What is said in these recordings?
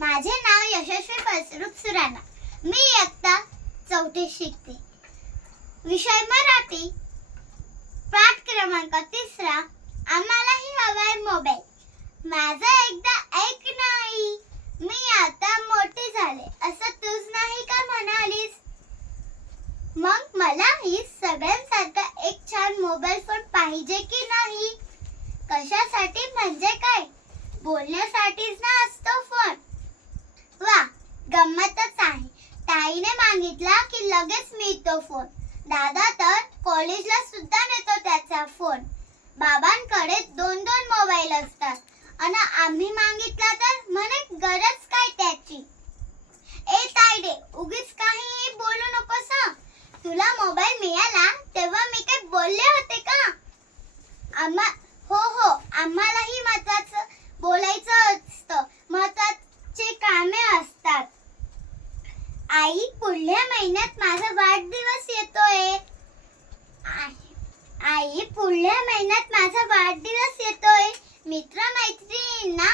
माझे नाव यशस्वी फलस्वरूप सुराणा. मी इयत्ता 4थी शिकते. विषय मराठी. पाठ क्रमांक 3. आम्हालाही हवाय मोबाईल. माझं एकदा ऐक नाही, मी आता मोठी झाले असं तूच नाही का म्हणालीस? मग मलाही सगळ्यांसारखा एक छान मोबाईल फोन पाहिजे की नाही? कशासाठी म्हणजे काय? बोलण्यासाठीच ना असतो फोन. वा, गंमतच आहे. ताईने मागितला की लगेच मिळतो फोन. दादा तर कॉलेजला सुद्धा नेतो त्याचा फोन. बाबांकडे 2-2 मोबाईल असतात आणि आम्ही मागितला तर म्हणे गरज काय त्याची. ए ताईडे, उगीच काहीही बोलू नकोस हं. तुला मोबाईल मिळाला तेव्हा मी काय बोलले होते का? हो, आम्हालाही महत्त्वाचं बोलायचं असतं. महत्त्वाचे कामे असतात. आई, पुढल्या महिन्यात माझा वाढदिवस येतोय. आई, पुढल्या महिन्यात माझा वाढदिवस येतोय. मित्र-मैत्रिणींना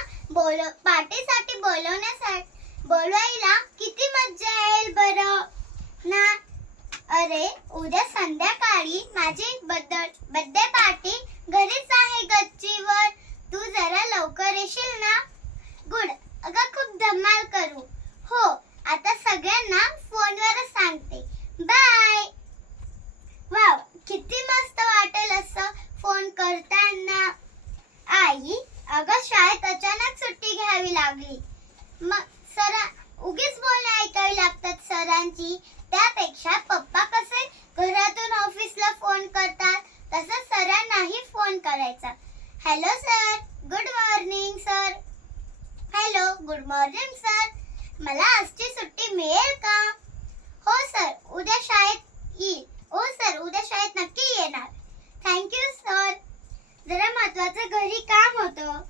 पार्टीसाठी बोलवायला किती मज्जा येईल बरं ना. अरे, उद्या संध्याकाळी माझी बर्थडे पार्टी घरीच आहे गच्चीवर. तू जरा लवकर येशील ना? गुड. अगं, खूप धमाल करू. हो, आता सगळ्यांना फोनवरच सांगते. बाय. वाव, किती मस्त वाटेल असं फोन करताना. आई, अगं शाळेत अचानक सुट्टी घ्यावी लागली. मग उगीच बोलणे ऐकावी लागतात सरांची. त्यापेक्षा पप्पा कसे घरातून ऑफिसला फोन करतात तसं सरांनाही फोन करायचा. Hello sir, good morning sir. Hello, good morning sir. मला आजची सुट्टी मिळेल का? हो सर, उद्या शाळेत येईल. हो सर, उद्या शाळेत नक्की येणार. Thank you sir. जरा महत्त्वाचं घरी काम होतं.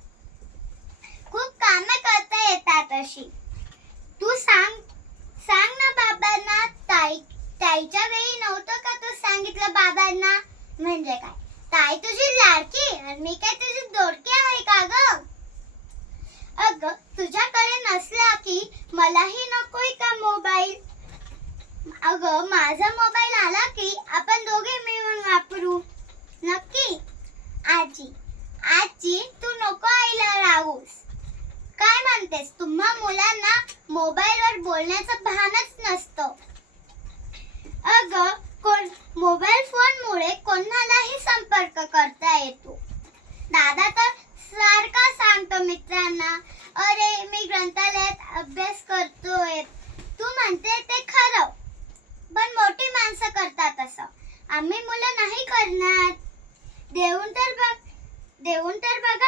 खूप कामे करता येतात अशी. तू सांग ना बाबांना. ताईच्या वेळी नव्हतं का तू सांगितलं बाबांना? म्हणजे काय, ताई तुझी लाडकी आणि मी काय तुझी दोडकी आहे का ग? अगं, तुझ्याकडे नसला की मलाही नकोय का मोबाईल? अगं, माझा मोबाईल आला की आपण दोघे मिळून वापरू. नक्की. आजी, तू नको आईला राहूस. काय म्हणतेस? तुम्हा मुलांना मोबाईलवर बोलण्याचं भानच नसतं. अगं, मोबाईल फोनमुळे कोणालाही संपर्क करता येतो. दादा तर सारखा सांगतो मित्रांना, अरे मी ग्रंथालयात अभ्यास करतोय. तू म्हणते ते खरं, पण मोठी माणसं करतात असं. आम्ही मुलं नाही करणार. देऊन तर बघा